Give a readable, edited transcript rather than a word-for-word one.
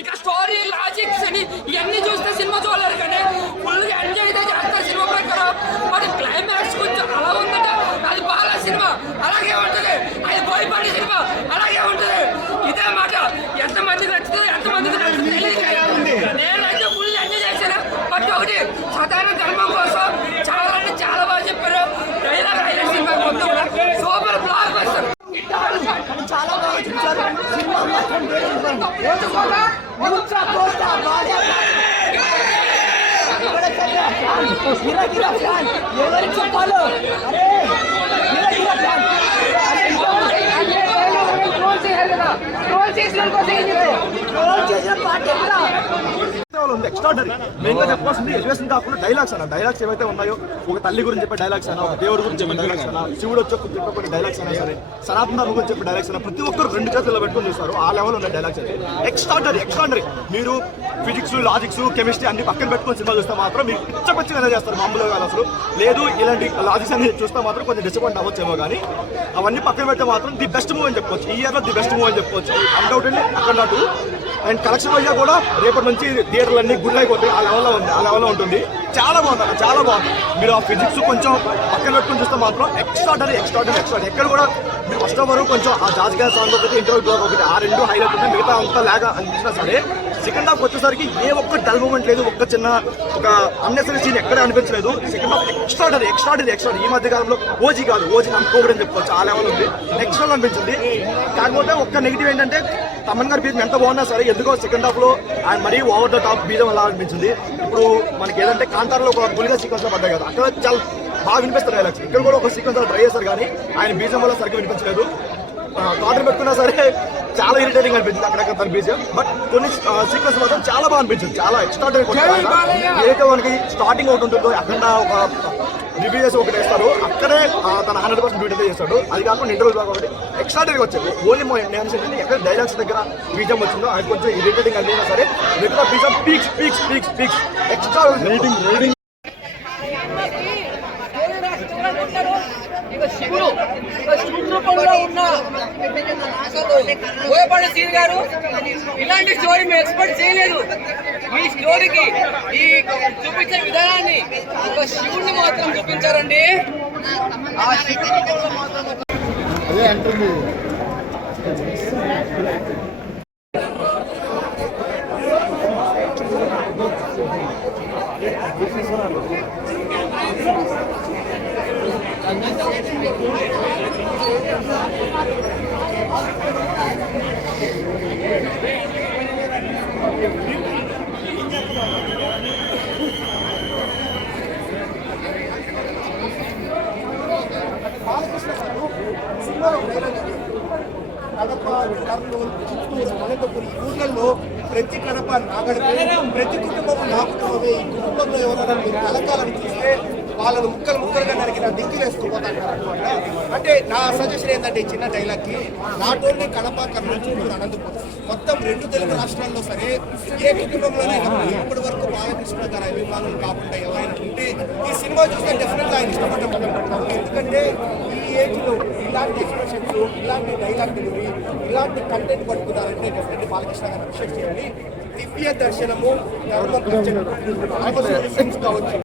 ఇక story logics అని ఇవన్నీ చూస్తే సినిమా చూడలేరు కానీ ఫుల్గా ఎంజాయ్ అయితే చేస్తారు సినిమా ప్రకారం. మరి క్లైమాక్స్ కొంచెం అలా ఉందంటే అది బాగా సినిమా అలాగే ఉంటుంది, అది భయపడే సినిమా అలాగే ఉంటుంది. ఇదే మాట ఎంతమందికి నచ్చుతుంది ఎంతమందికి నచ్చుతుంది నేనైతే ఫుల్ ఎంజాయ్ చేశాను. బట్ ఒకటి సాధారణ ధర్మం కోసం చాలా అంటే చాలా బాగా చెప్పారు. డైలాగ్ హైలైట్ సినిమా మొత్తం సూపర్ బ్లాక్ బస్టర్. చాలా బాగా చూసారు సినిమా మాత్రం ఎవరికి చెప్పాలో ఎక్స్ట్రాడనరీ మెయిన్గా చెప్పాల్సింది ఎలివేషన్ కాకుండా డైలాగ్స్ అన్న. డైలాగ్స్ ఏవైతే ఉన్నాయో ఒక తల్లి గురించి చెప్పే డైలాగ్స్ అయినా, ఒక దేవుడి గురించి చెప్పే డైలాగ్స్ అయినా, శివుడు వచ్చి చెప్పే డైలాగ్స్ అయినా సరే, సనాతన గురించి చెప్పే డైలాగ్స్ అయినా ప్రతి ఒక్కరు రెండు చేతుల్లో పెట్టుకుని చూస్తారు. ఆ లెవెల్ ఉన్న డైలాగ్స్ అయితే ఎక్స్ట్రాడనరీ. మీరు ఫిజిక్స్ లాజిక్స్ కెమిస్ట్రీ అన్ని పక్కన పెట్టుకుని సినిమా చూస్తే మాత్రం మీరు పిచ్చపిచ్చగా చేస్తారు మామూలుగా కాదు అసలు. లేదు ఇలాంటి లాజిక్స్ అన్ని చూస్తే మాత్రం కొంచెం డిసప్పాయింట్ అవ్వచ్చేమో కానీ అవన్నీ పక్కన పెడితే మాత్రం ది బెస్ట్ మూవీ అని చెప్పుకోవచ్చు. ఈ ఇయర్లో ది బెస్ట్ మూవీ అని చెప్పుకోవచ్చు. అన్డౌటెడ్లీ అక్కడ నాటు అండ్ కలెక్షన్ వైజ్గా కూడా రేపటి నుంచి థియేటర్లు అన్ని గుడ్ అయిపోతాయి. ఆ లెవెల్లో ఉంటుంది. చాలా బాగుంది, చాలా బాగుంది. మీరు ఆ ఫిజిక్స్ కొంచెం పక్కన పెట్టుకుని చూస్తే మాత్రం ఎక్స్ట్రాడనరీ. ఎక్కడ కూడా మీరు ఫస్ట్ వరకు కొంచెం ఆ జాజ్గా సాంగ్ ఒకటి ఇంటర్వ్యూ బ్లాక్ ఒకటి ఆ రెండు హైలైట్ ఉంటాయి. మిగతా అంతా లాగా అనిపించినా సరే సెకండ్ హాఫ్ వచ్చేసరికి ఏ ఒక్క డల్ మూమెంట్ లేదు, ఒక్క చిన్న ఒక అన్నెసరీ సీన్ ఎక్కడే అనిపించలేదు. Second half extraordinary. ఈ మధ్య కాలంలో ఓజీ నమ్ముకోవడం అని చెప్పుకోవచ్చు. ఆ లెవెల్ ఉంది, నెక్స్ట్ లెవెల్ అనిపించింది. కాకపోతే ఒక్క నెగిటివ్ ఏంటంటే తమన్ గారి బీజం ఎంత బాగున్నా సరే ఎందుకో సెకండ్ హాఫ్ లో ఆయన మరీ ఓవర్ ద టాప్ బీజం అలా అనిపించింది. ఇప్పుడు మనకి ఏదంటే కాంతారలో ఒక గులిగా సీక్వెన్స్ లో పడ్డాయి కదా, అక్కడ చాలా బాగా వినిపిస్తారు డైలాగ్స్. ఇక్కడ కూడా ఒక సీక్వెన్స్ ట్రై చేశారు కానీ ఆయన బీజం వల్ల సరిగ్గా వినిపించలేదు. కాటన్ పెట్టుకున్నా సరే చాలా ఇరిటేటింగ్ అనిపించింది అక్కడ తన బీజం. బట్ కొన్ని సీక్వెన్స్ మాత్రం చాలా బాగా అనిపించింది, చాలా ఎక్స్ట్రాడనరీ. ఏదైతే మనకి స్టార్టింగ్ ఒకటి ఉంటుందో అక్కడ ఒక రివ్యూ చేసి ఒకటి వేస్తారు, అక్కడే తన 100% డ్యూటీ చేస్తాడు. అది కాకుండా ఇంటర్వ్యూ ఒకటి ఎక్స్ట్రాడనరీ వచ్చాయి. ఓన్లీ నేను ఎక్కడ డైలాగ్స్ దగ్గర బీజం వచ్చిందో అది కొంచెం ఇరిటేటింగ్ అనిపించినా సరే మిగతా బీజం పీక్స్ ఎక్స్ట్రా రీడింగ్. శివుడు రూపంలో ఉన్న బోయపాటి సీన్ గారు ఇలాంటి స్టోరీ మేము ఎక్స్పెక్ట్ చేయలేదు. ఈ స్టోరీకి ఈ చూపించే విధానాన్ని ఒక శివుడిని మాత్రం చూపించారండి. ఆ శివుడి రూపంలో మాత్రం అదే అంటుంది. బాలకృష్ణ గారు సినిమాలో కడప, కర్నూలు, చిత్తూరు, అనంతపురం ఈ ఊర్లలో ప్రతి కడప నాగడపే, ప్రతి కుటుంబం నా కుటుంబమే. ఈ కుటుంబంలో ఎవరైనా మీరు కలకాలని చూస్తే వాళ్ళను ముక్కలుగా నరికిన దిక్కులేసుకుపోతారు అనమాట. అంటే నా సజెషన్ ఏంటంటే ఈ చిన్న డైలాగ్కి నాట్ ఓన్లీ కడప, కర్నూలు, చిత్తూరు, అనంతపురం మొత్తం 2 తెలుగు రాష్ట్రాల్లో సరే ఏ కుటుంబంలోనైనా ఇప్పటి వరకు బాలకృష్ణ గారి అభిమానులు కాకుండా ఎవరైనా ఉంటే ఈ సినిమా చూస్తే డెఫినెట్గా ఆయన ఇష్టపడ్డాం. ఎందుకంటే ఈ ఏజ్లో ఇలాంటి ఎక్స్ప్రెషన్స్, ఇలాంటి డైలాగ్ డెలివరీ, ఇలాంటి కంటెంట్ పట్టుకున్నారంటే డెఫినెట్లీ బాలకృష్ణ గారిని అప్రిషియేట్ చేయాలి. దివ్య దర్శనము, ధర్మం కావచ్చు.